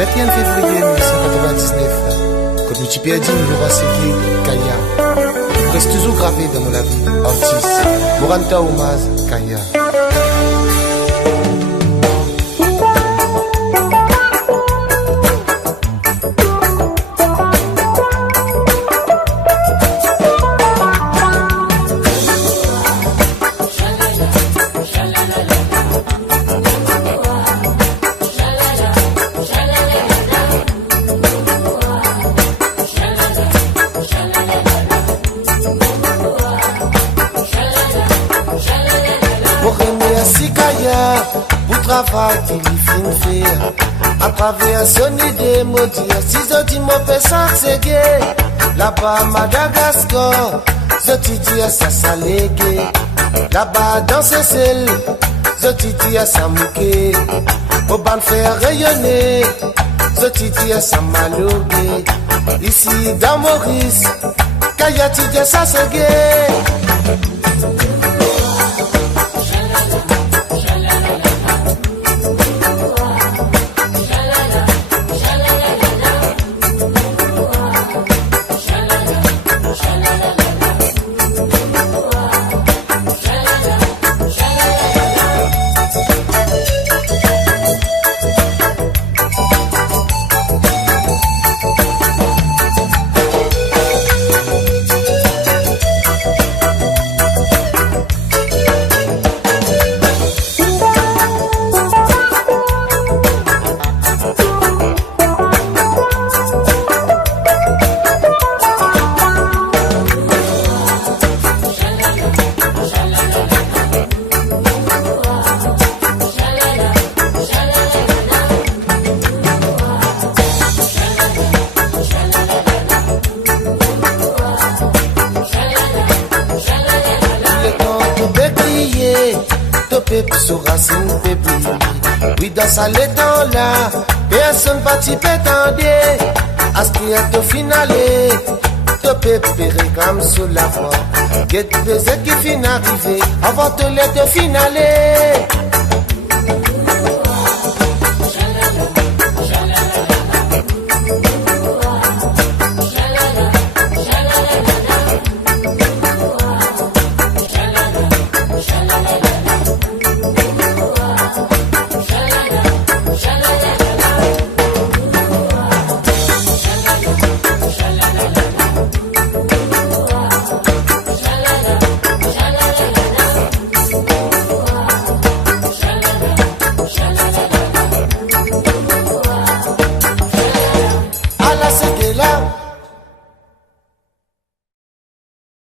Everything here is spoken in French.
21 février 1999, quand je suis perdu, je vois ce qui est Kaya. Il reste toujours gravé dans mon avis, Ortiz, Moranta Omaz, Kaya. Pour travail qu'il fait à travers son idée maudire si je dis mon fait ça c'est gay là-bas Madagascar je te dis ça salégué là-bas dans ce ciel je te dis ça mouqué au ban faire rayonner je te dis ça malogué ici dans Maurice Kaya tu dis ça c'est gay. Oui, dans ça les temps là, personne va t'y prétendre. À ce qui est au finale, te pépérer comme sous la voie. Get baiser qui fin arrivé, avant de l'être finale.